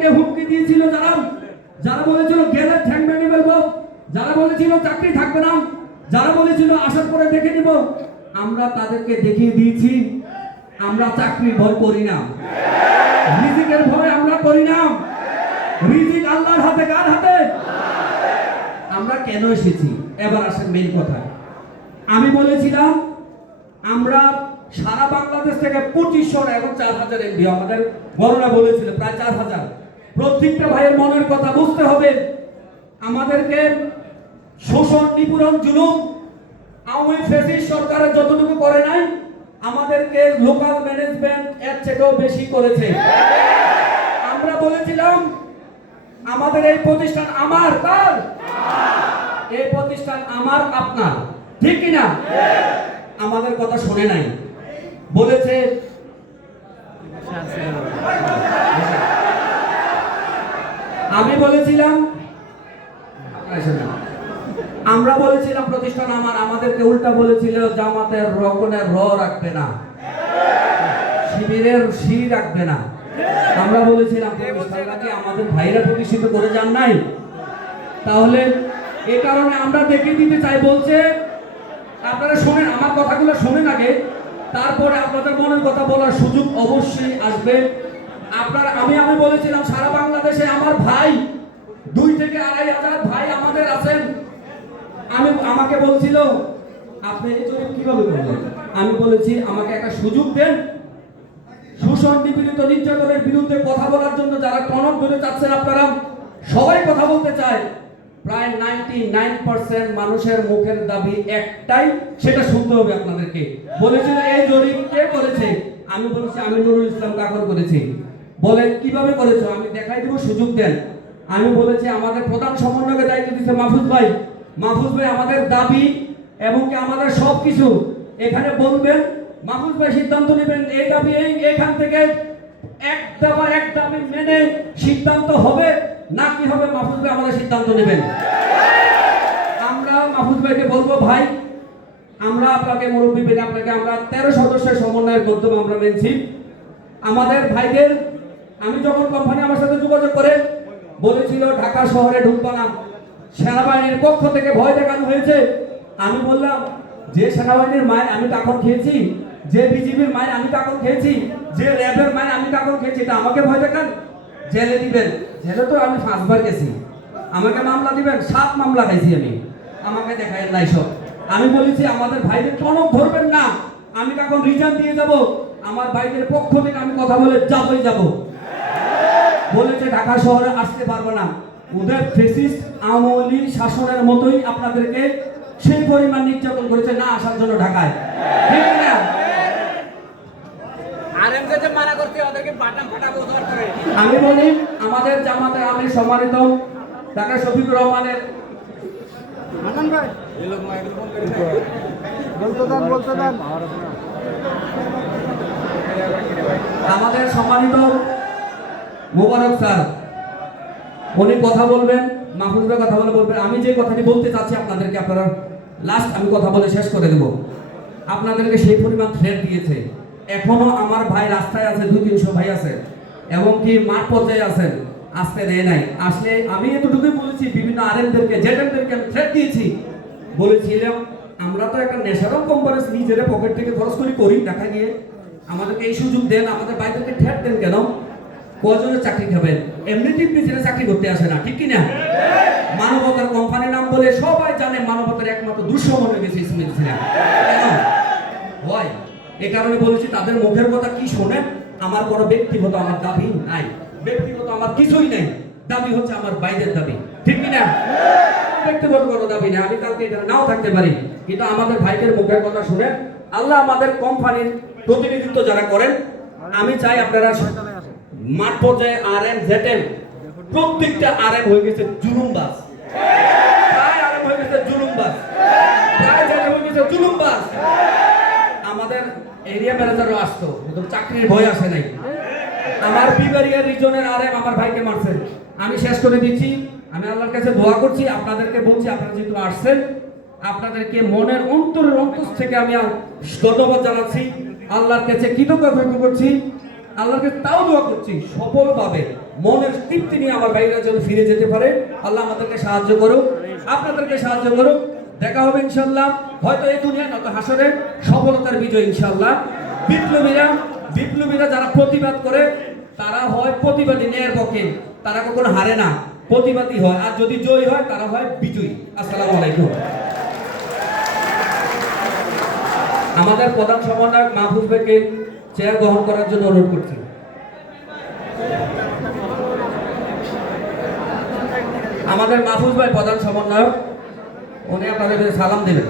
আমাদেরকে হুমকি দিয়েছিল, যারা যারা বলেছিল গেলে ঠ্যাং ভেঙে ফেলবো, যারা বলেছিল চাকরি থাকবে না, যারা বলেছিল আসার পরে দেখে নিব, আমরা তাদেরকে দেখিয়ে দিয়েছি আমরা চাকরি ভয় করি না, রিজিকের ভয় আমরা করি না। রিজিক আল্লাহর হাতে। কার হাতে? আমরা কেন এসেছি এবার আসেন মেইন কথা। আমি বলেছিলাম আমরা সারা বাংলাদেশ থেকে 2500 এবং 4000 এমপি আমাদের গণনা বলেছিল প্রায় 4000। প্রত্যেকটা ভাইয়ের মনের কথা বুঝতে হবে। আমাদেরকে শোষণ, নিপীড়ন, জুলুম আওয়ামী ফ্যাসিস্ট সরকারের যতটুকু করে নাই, আমাদেরকে লোকাল ম্যানেজমেন্ট এর থেকেও বেশি করেছে। আমরা বলেছিলাম আমাদের এই প্রতিষ্ঠান আমার, কার? এই প্রতিষ্ঠান আমার, আপনার, ঠিক কিনা? আমাদের কথা শুনে নাই, বলেছে আমি বলেছিলাম, আমরা বলেছিলাম প্রতিষ্ঠান আমার, আমাদেরকে উল্টা বলেছিল জামাতের রকনের র রাখবে না, শিবিরের শি রাখবে না। আমরা বলেছিলাম প্রতিষ্ঠানটাকে আমাদের ভাইরা প্রতিষ্ঠিত করে যান নাই, তাহলে এ কারণে আমরা দেখে দিতে চাই। বলছে আপনারা শোনেন, আমার কথাগুলো শোনেন আগে, তারপরে আপনাদের মনের কথা বলার সুযোগ অবশ্যই আসবে। আপনারা আমি বলেছিলাম সারা বাংলাদেশে আমার ভাই 2 থেকে 2500 ভাই আমাদের আছেন। আমাকে বলছিল আপনি এই জরিপ কিভাবে করলেন? আমি বলেছি আমাকে একটা সুযোগ দেন, শোষণ, নিপীড়িত, নির্যাতনের বিরুদ্ধে কথা বলার জন্য যারা টনক ধরে যাচ্ছেন, আপনারা সবাই কথা বলতে চায়। প্রায় 99% মানুষের মুখের দাবি একটাই, সেটা শুনতে হবে আপনাদেরকে। বলেছিল এই জরিপ কে করেছে? আমি বলেছি আমি নুরুল ইসলাম কাকর করেছি। বলে কিভাবে করেছো? আমি দেখাই দেব, সুযোগ দেন। আমি বলেছি আমাদের প্রধান সমন্বয়কের দায়িত্ব দিয়েছে মাহফুজ ভাই। মাহফুজ ভাই আমাদের দাবি এবং কি আমাদের সবকিছু এখানে বলবেন, মাহফুজ ভাই সিদ্ধান্ত নেবেন এই দাবি এইখান থেকে এক দাবি মেনে সিদ্ধান্ত হবে না কি হবে, মাহফুজ ভাই আমাদের সিদ্ধান্ত নেবেন। আমরা মাহফুজ ভাইকে বলবো ভাই আমরা আপনাকে মুরব্বী পেয়ে আপনাকে আমরা 13 সদস্যের সমন্বয়ের মাধ্যমে আমরা মেনছি আমাদের ভাইদের। আমি যখন কোম্পানি আমার সাথে যোগাযোগ করে বলেছিল ঢাকা শহরে ঢুকবো না, সেনাবাহিনীর পক্ষ থেকে ভয় দেখানো হয়েছে। আমি বললাম যে সেনাবাহিনীর মায়ের আমি কাকন খেয়েছি, যে বিজিবির মায়ের আমি কাকন খেয়েছি, যে র্যাবের মায়ের আমি কাকন খেয়েছি, এটা আমাকে ভয় দেখান? জেলে দিবেন? জেলে তো আমি 5 বার গেছি। আমাকে মামলা দিবেন? 7 মামলা খাইছি আমি। আমাকে দেখায় নাই সব। আমি বলেছি আমাদের ভাইদের টনক ধরবেন না, আমি কখন রিজার্ভ দিয়ে যাব, আমার ভাইদের পক্ষ থেকে আমি কথা বলে যাবই যাব। বলেছে ঢাকা শহরে আসতে পারবো না, ওদের ফ্যাসিস্ট আওয়ামী শাসনের মতোই আপনাদেরকে সেই পরিমাণ নির্যাতন করেছে না আসার জন্য ঢাকায়, ঠিক না? আমি বলি আমাদের জামাতে আমি সম্মানিত ঢাকা শফিকুর রহমানের আমাদের সম্মানিত মোবারক স্যার উনি কথা বলবেন, মাহফুজ ভাই কথা বলবেন। আমি যে কথাটি বলতে চাচ্ছি আপনাদেরকে, আপনারা লাস্ট আমি কথা বলে শেষ করে দেব। আপনাদেরকে সেই পরিমাণ থ্রেট দিয়েছে, এখনো আমার ভাই রাস্তায় আছে, 200-300 ভাই আছে এবং কি মাঠ পর্যায়ে আছেন, আসতে দেয় নাই। আসলে আমি এতটুকুই বলেছি, বিভিন্ন আরএমদেরকে জেডএমদেরকে আমি থ্রেট দিয়েছি, বলেছিলাম আমরা তো একটা ন্যাশনাল কোম্পানি নিজের পকেট থেকে খরচ করি টাকা গিয়ে, আমাদেরকে এই সুযোগ দেন, আমাদের ভাইদেরকে থ্রেট দেন কেন? কজনের চাকরি খাবেন? এমনিতেই পিছনে চাকরি করতে আসে না, ঠিক কিনা? মানবতার কোম্পানি নাম বলে সবাই জানে মানবতার একমাত্র দুঃসময় হয়ে গেছে ইসমাইল সিনহা। কেন হয়? এ কারণে বলেছি তাদের মুখের কথা কি শোনেন, আমার কোনো ব্যক্তিগত আমার দাবি নাই, ব্যক্তিগত আমার কিছুই নাই, দাবি হচ্ছে আমার বাইরের দাবি, ঠিক কিনা? ব্যক্তিগত কোনো দাবি নেই, আমি কালকে এটা নাও থাকতে পারি, কিন্তু আমাদের ভাইদের মুখের কথা শুনেন। আল্লাহ আমাদের কোম্পানির প্রতিনিধিত্ব যারা করেন, আমি চাই আপনারা মাঠ পর্যায়ে আরএম জেডএম প্রত্যেকটা আরএম হয়ে গেছে জুলুমবাজ, প্রায় আরএম হয়ে গেছে জুলুমবাজ, প্রায় জেডএম হয়ে গেছে জুলুমবাজ। আমাদের এরিয়া ম্যানেজারও আসতো কিন্তু চাকরির ভয় আসে নাই। আমার বিবারিয়া রিজনের আরএম আমার ভাইকে মারছেন। আমি শেষ করে দিচ্ছি, আমি আল্লাহর কাছে দোয়া করছি, আপনাদেরকে বলছি আপনারা যেহেতু আসছেন আপনাদেরকে মনের অন্তরের অন্তর থেকে আমি ধন্যবাদ জানাচ্ছি, আল্লাহর কাছে কৃতজ্ঞতা ব্যক্ত করছি, আল্লাহকে তাও দোয়া করছি সফলভাবে মনের তৃপ্তি নিয়ে আমার ভাইরা যেন ফিরে যেতে পারে। আল্লাহ আমাদেরকে সাহায্য করুক, আপনাদেরকে সাহায্য করুক। দেখা হবে ইনশাল্লাহ, হয়তো এই দুনিয়া নয়তো হাসরে, সফলতার বিজয় ইনশাল্লাহ। বিপ্লবীরা যারা প্রতিবাদ করে তারা হয় প্রতিবাদী, ন্যায়ের পক্ষে, তারা কখনো হারে না, প্রতিবাদী হয়। আর যদি জয়ী হয় তারা হয় বিজয়ী। আসসালামু আলাইকুম। আমাদের প্রধান সমন্বয়ক মাহফুজ ভাইকে চেয়ার গ্রহণ করার জন্য অনুরোধ করছি। আমাদের মাহফুজ ভাই প্রধান সমন্বয়ক, উনি আপনাদের সালাম দেবেন।